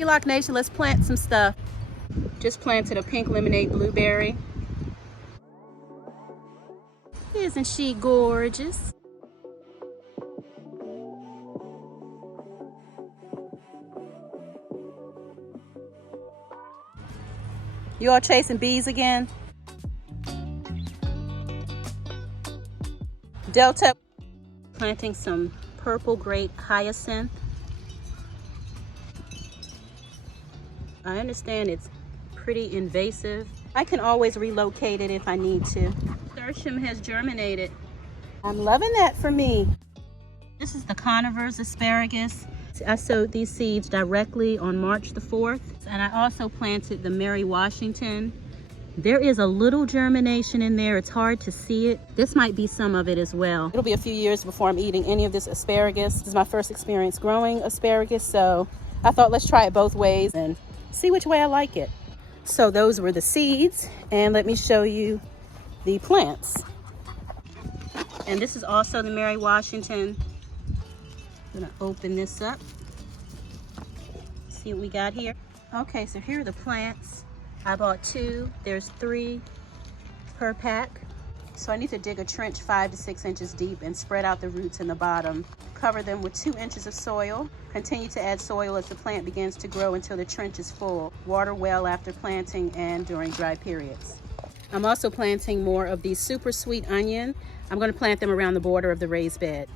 ELOC Nation, let's plant some stuff. Just planted a pink lemonade blueberry. Isn't she gorgeous? You all chasing bees again? Delta. Planting some purple grape hyacinth. I understand it's pretty invasive. I can always relocate it if I need to. Nasturtium has germinated. I'm loving that for me. This is the carnivorous asparagus. I sowed these seeds directly on March the 4th, and I also planted the Mary Washington. There is a little germination in there. It's hard to see it. This might be some of it as well. It'll be a few years before I'm eating any of this asparagus. This is my first experience growing asparagus, so I thought let's try it both ways and see which way I like it. So those were the seeds, and let me show you the plants. And this is also the Mary Washington. I'm gonna open this up. See what we got here. Okay, so here are the plants. I bought 2. There's 3 per pack. So I need to dig a trench 5 to 6 inches deep and spread out the roots in the bottom. Cover them with 2 inches of soil. Continue to add soil as the plant begins to grow until the trench is full. Water well after planting and during dry periods. I'm also planting more of these super sweet onion. I'm going to plant them around the border of the raised bed.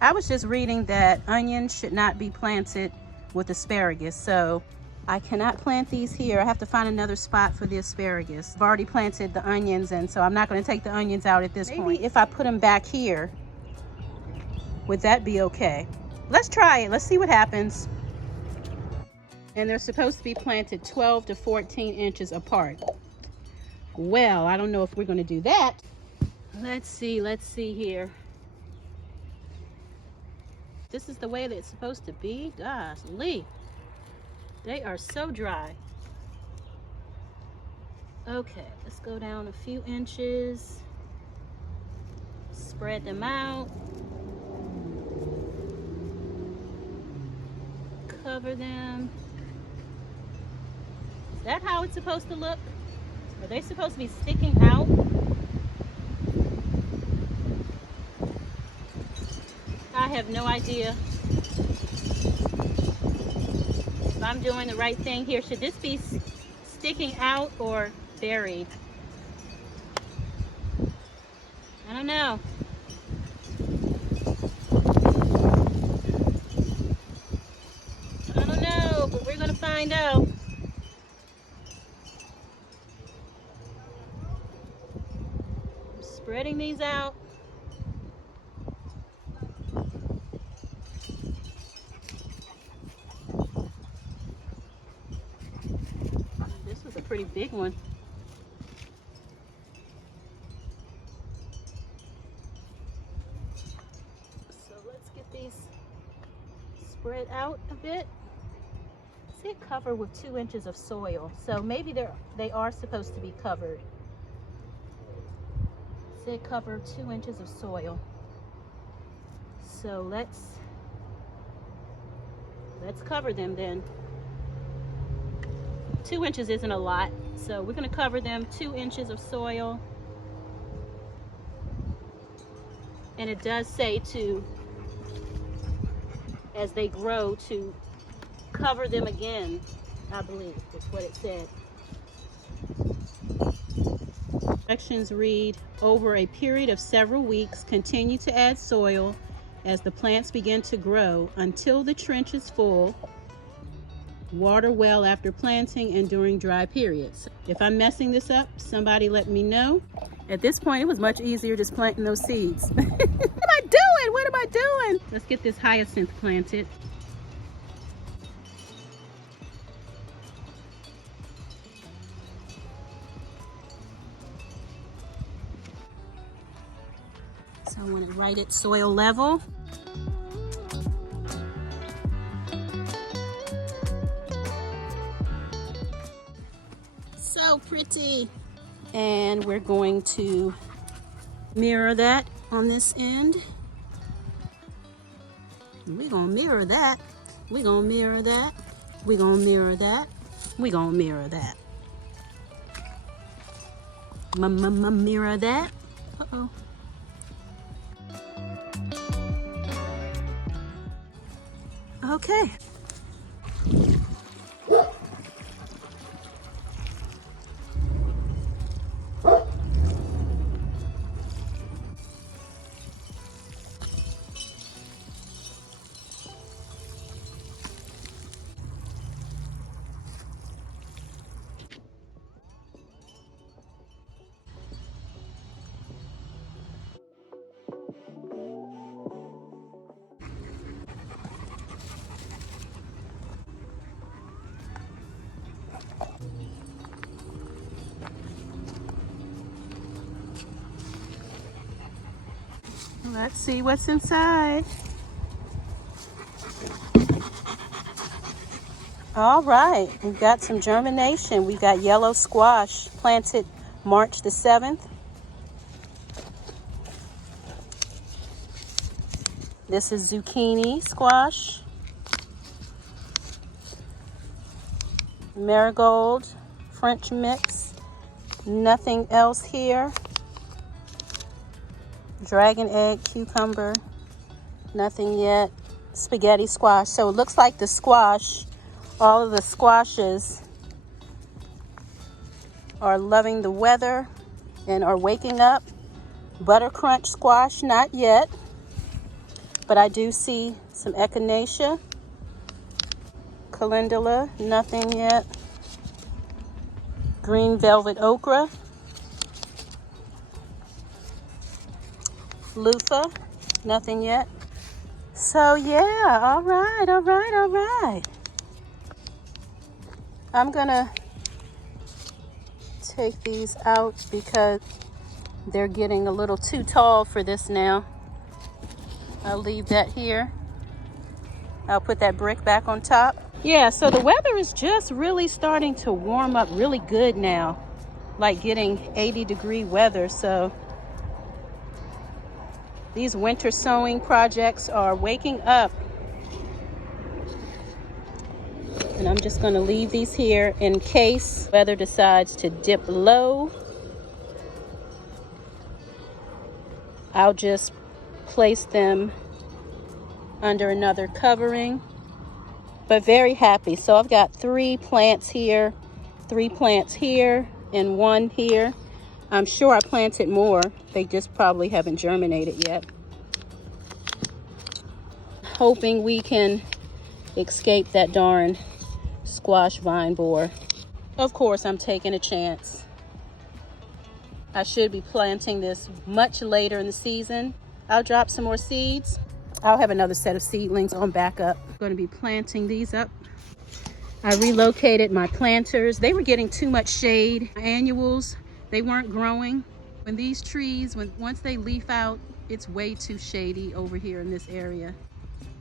I was just reading that onions should not be planted with asparagus, so I cannot plant these here. I have to find another spot for the asparagus. I've already planted the onions, and so I'm not going to take the onions out at this point. Maybe if I put them back here, would that be okay? Let's try it. Let's see what happens. And they're supposed to be planted 12 to 14 inches apart. Well, I don't know if we're going to do that. Let's see here. This is the way that it's supposed to be. Golly, they are so dry. Okay, let's go down a few inches. Spread them out. Cover them. Is that how it's supposed to look? Are they supposed to be sticking out? I have no idea if I'm doing the right thing here. Should this be sticking out or buried? I don't know. I don't know, but we're gonna find out. I'm spreading these out. Pretty big one. So let's get these spread out a bit. See it covered with 2 inches of soil. So maybe they are supposed to be covered. said cover 2 inches of soil. So let's cover them then. 2 inches isn't a lot, so we're going to cover them 2 inches of soil. And it does say to, as they grow, to cover them again, I believe is what it said. Directions read, over a period of several weeks, continue to add soil as the plants begin to grow until the trench is full. Water well after planting and during dry periods. If I'm messing this up, somebody let me know. At this point, it was much easier just planting those seeds. What am I doing? What am I doing? Let's get this hyacinth planted. So I want it right at soil level. So pretty. And we're going to mirror that on this end. We're gonna mirror that. We're gonna mirror that. We're gonna mirror that. We're gonna mirror that. Mirror that. Uh-oh. Okay. Let's see what's inside. All right, we've got some germination. We've got yellow squash planted March the 7th. This is zucchini squash. Marigold, French mix. Nothing else here. Dragon egg, cucumber, nothing yet. Spaghetti squash. So it looks like the squash, all of the squashes are loving the weather and are waking up. Butter crunch squash, not yet. But I do see some echinacea. Calendula, nothing yet. Green velvet okra. Loofah, nothing yet. So yeah, all right. I'm gonna take these out because they're getting a little too tall for this now. I'll leave that here. I'll put that brick back on top. Yeah, so the weather is just really starting to warm up really good now. Like getting 80-degree weather, so these winter sowing projects are waking up. And I'm just gonna leave these here in case weather decides to dip low. I'll just place them under another covering. But very happy. So I've got 3 plants here, 3 plants here, and 1 here. I'm sure I planted more. They just probably haven't germinated yet. Hoping we can escape that darn squash vine borer. Of course, I'm taking a chance. I should be planting this much later in the season. I'll drop some more seeds. I'll have another set of seedlings on backup. I'm going to be planting these up. I relocated my planters. They were getting too much shade. My annuals, they weren't growing. When these trees, once they leaf out, it's way too shady over here in this area.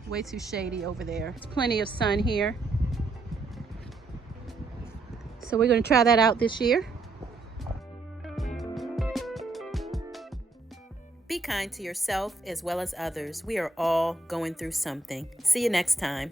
Way too shady over there. There's plenty of sun here. So we're going to try that out this year. Be kind to yourself as well as others. We are all going through something. See you next time.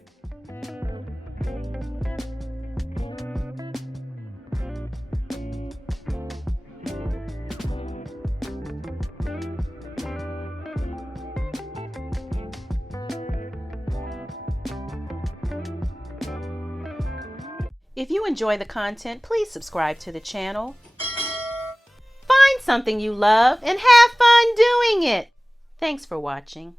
If you enjoy the content, please subscribe to the channel. Find something you love and have fun doing it. Thanks for watching.